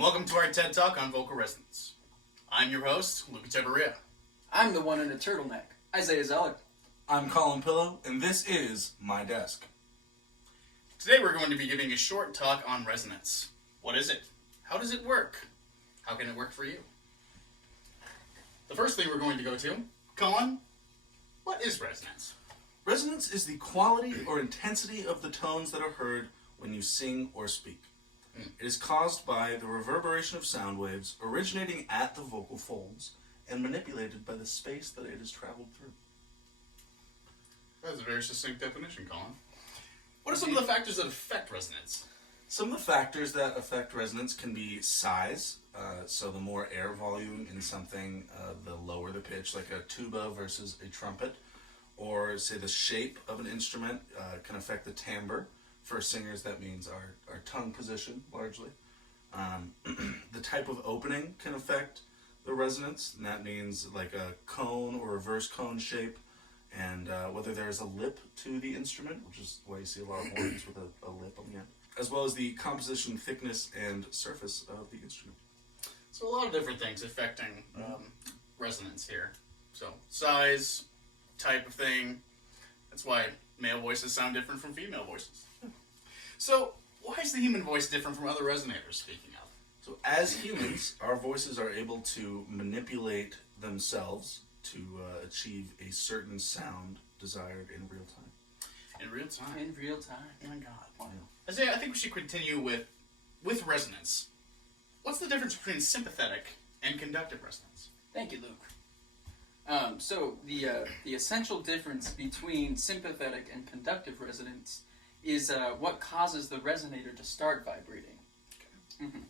and welcome to our TED Talk on vocal resonance. I'm your host, Luke Echeverria. I'm the one in a turtleneck, Isaiah Zeller. I'm Colin Pillow, and this is My Desk. Today we're going to be giving a short talk on resonance. What is it? How does it work? How can it work for you? The first thing we're going to go to, Colin, what is resonance? Resonance is the quality or intensity of the tones that are heard when you sing or speak. It is caused by the reverberation of sound waves originating at the vocal folds and manipulated by the space that it has traveled through. That's a very succinct definition, Colin. What are some of the factors that affect resonance? Some of the factors that affect resonance can be size, so the more air volume in something, the lower the pitch, like a tuba versus a trumpet, or say the shape of an instrument can affect the timbre. For singers, that means our tongue position, largely. The type of opening can affect the resonance, and that means like a cone or reverse cone shape, and whether there's a lip to the instrument, which is why you see a lot of horns with a lip on the end, as well as the composition, thickness, and surface of the instrument. So a lot of different things affecting resonance here. So size, type of thing. That's why male voices sound different from female voices. So why is the human voice different from other resonators, speaking of? So as humans, our voices are able to manipulate themselves to achieve a certain sound desired in real time. In real time? In real time. Oh my god. Wow. Isaiah, I think we should continue with resonance. What's the difference between sympathetic and conductive resonance? Thank you, Luke. So the essential difference between sympathetic and conductive resonance is what causes the resonator to start vibrating. Okay. Mm-hmm.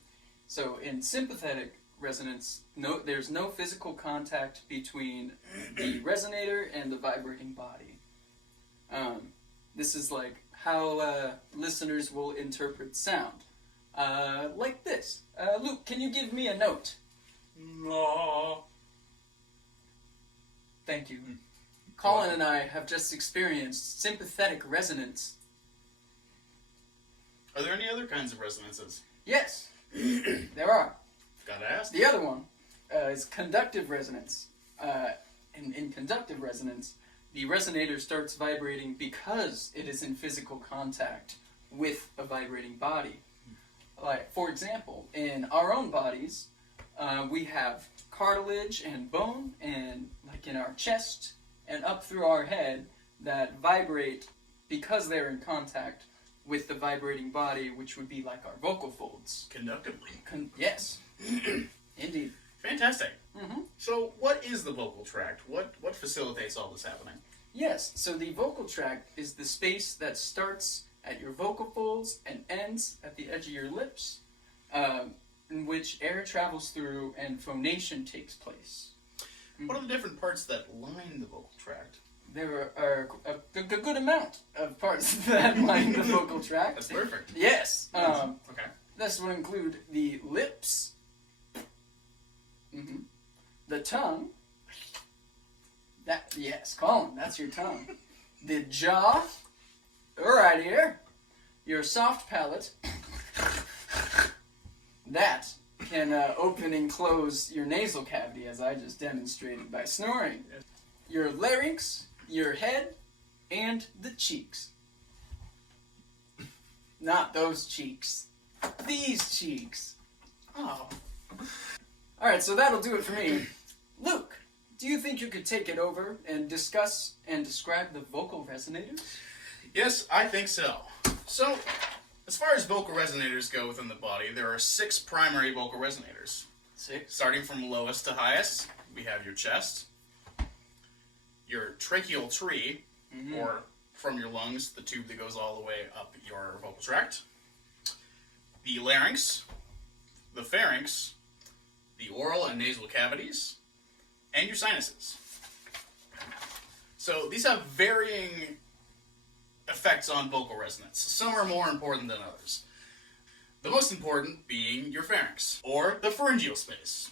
So in sympathetic resonance, there's no physical contact between the resonator and the vibrating body. This is like how listeners will interpret sound. Like this. Luke, can you give me a note? No. Thank you. Colin and I have just experienced sympathetic resonance. Are there any other kinds of resonances? Yes, there are. Gotta ask. The other one is conductive resonance. In conductive resonance, the resonator starts vibrating because it is in physical contact with a vibrating body. Like, for example, in our own bodies, we have cartilage and bone, and like in our chest and up through our head, that vibrate because they're in contact with the vibrating body, which would be like our vocal folds. Conductively. Yes. Indeed. Fantastic. Mm-hmm. So what is the vocal tract? What facilitates all this happening? Yes, so the vocal tract is the space that starts at your vocal folds and ends at the edge of your lips, in which air travels through and phonation takes place. What are the different parts that line the vocal tract? There are a good amount of parts that line the vocal tract. That's perfect. Yes. Okay. This would include the lips, the tongue. Yes, Colin, that's your tongue. The jaw, right here. Your soft palate. That can open and close your nasal cavity, as I just demonstrated by snoring. Your larynx, your head, and the cheeks. Not those cheeks. These cheeks. Oh. Alright, so that'll do it for me. Luke, do you think you could take it over and discuss and describe the vocal resonators? Yes, I think so. So, as far as vocal resonators go within the body, there are 6 primary vocal resonators. 6. Starting from lowest to highest, we have your chest, your tracheal tree, or from your lungs, the tube that goes all the way up your vocal tract, the larynx, the pharynx, the oral and nasal cavities, and your sinuses. So these have varying effects on vocal resonance. Some are more important than others. The most important being your pharynx, or the pharyngeal space.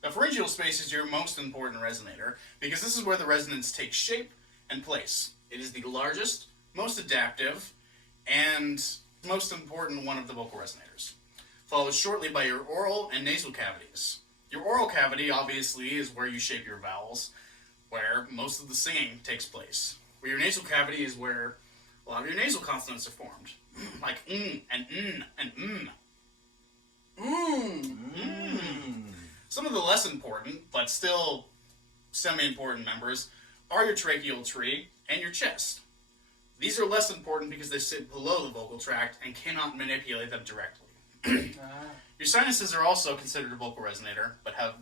The pharyngeal space is your most important resonator because this is where the resonance takes shape and place. It is the largest, most adaptive, and most important one of the vocal resonators, followed shortly by your oral and nasal cavities. Your oral cavity, obviously, is where you shape your vowels, where most of the singing takes place. Where your nasal cavity is where a lot of your nasal consonants are formed, like and mm. Some of the less important, but still semi-important members are your tracheal tree and your chest. These are less important because they sit below the vocal tract and cannot manipulate them directly. Your sinuses are also considered a vocal resonator, but have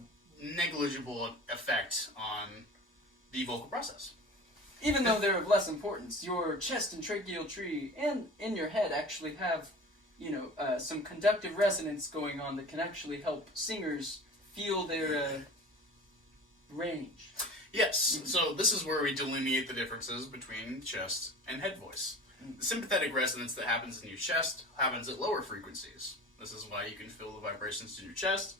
negligible effect on the vocal process. Even though they're of less importance, your chest and tracheal tree and in your head actually have, some conductive resonance going on that can actually help singers feel their range. Yes, so this is where we delineate the differences between chest and head voice. The sympathetic resonance that happens in your chest happens at lower frequencies. This is why you can feel the vibrations in your chest,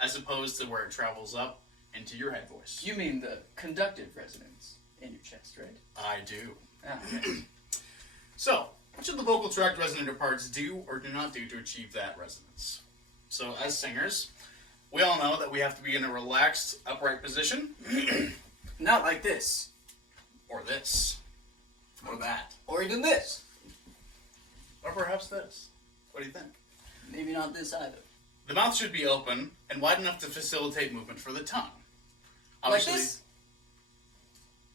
as opposed to where it travels up into your head voice. You mean the conductive resonance in your chest, right? I do. Ah, okay. So, what should the vocal tract resonator parts do or do not do to achieve that resonance? So, as singers, we all know that we have to be in a relaxed, upright position, Not like this. or this, or that, Or even this. or perhaps this. What do you think? Maybe not this either. The mouth should be open and wide enough to facilitate movement for the tongue. Like this?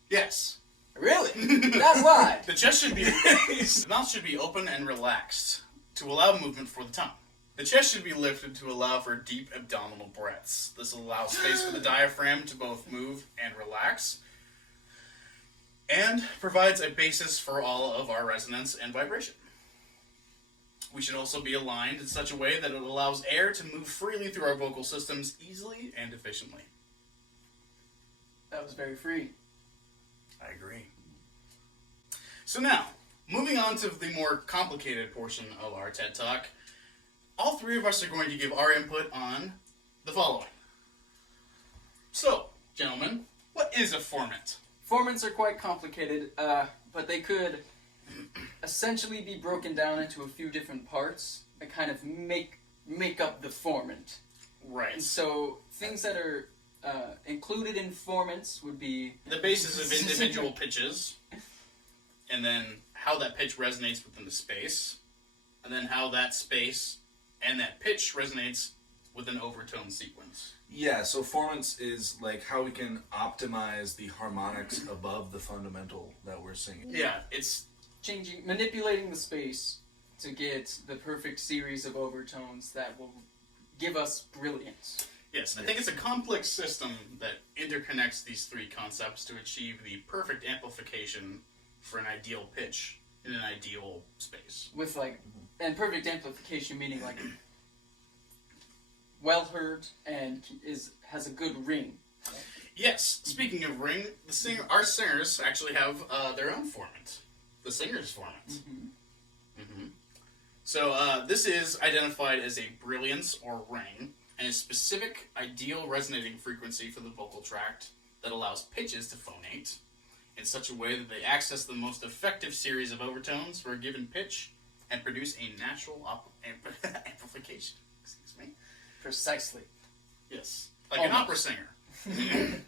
Yes. Really? That wide? The chest should be the mouth should be open and relaxed to allow movement for the tongue. The chest should be lifted to allow for deep abdominal breaths. This will allow space for the diaphragm to both move and relax, and provides a basis for all of our resonance and vibration. We should also be aligned in such a way that it allows air to move freely through our vocal systems easily and efficiently. That was very free. I agree. So now, moving on to the more complicated portion of our TED Talk, all three of us are going to give our input on the following. So, gentlemen, what is a formant? Formants are quite complicated, but they could essentially be broken down into a few different parts that kind of make up the formant. Right. And so things that are included in formants would be The basis of individual pitches, and then how that pitch resonates within the space, and then how that space and that pitch resonates with an overtone sequence. Yeah, so formants is like how we can optimize the harmonics above the fundamental that we're singing. Yeah, it's manipulating the space to get the perfect series of overtones that will give us brilliance. yes. I think it's a complex system that interconnects these three concepts to achieve the perfect amplification for an ideal pitch in an ideal space. With and perfect amplification meaning well heard and has a good ring. Yes. Speaking of ring, our singers actually have their own formant, the singer's formant. So this is identified as a brilliance or ring, and a specific ideal resonating frequency for the vocal tract that allows pitches to phonate in such a way that they access the most effective series of overtones for a given pitch and produce a natural amplification. Excuse me. Precisely. Yes. Like an opera singer. An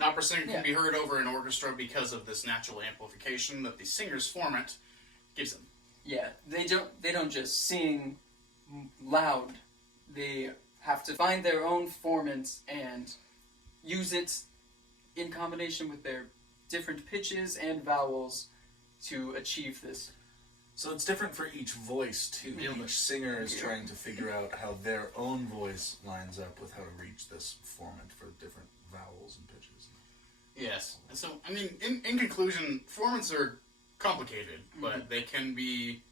opera singer can Yeah. be heard over an orchestra because of this natural amplification that the singer's formant gives them. Yeah, they don't just sing loud. They have to find their own formant and use it in combination with their different pitches and vowels to achieve this. So it's different for each voice too. Yeah. Each singer is trying to figure out how their own voice lines up with how to reach this formant for different vowels and pitches. Yes. And so, I mean, in conclusion, formants are complicated, but they can be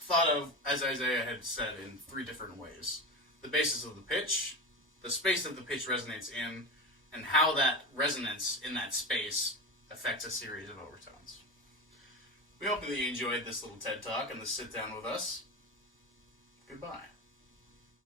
thought of, as Isaiah had said, in three different ways. The basis of the pitch, the space that the pitch resonates in, and how that resonance in that space affects a series of overtones. We hope that you enjoyed this little TED Talk and this sit down with us. Goodbye.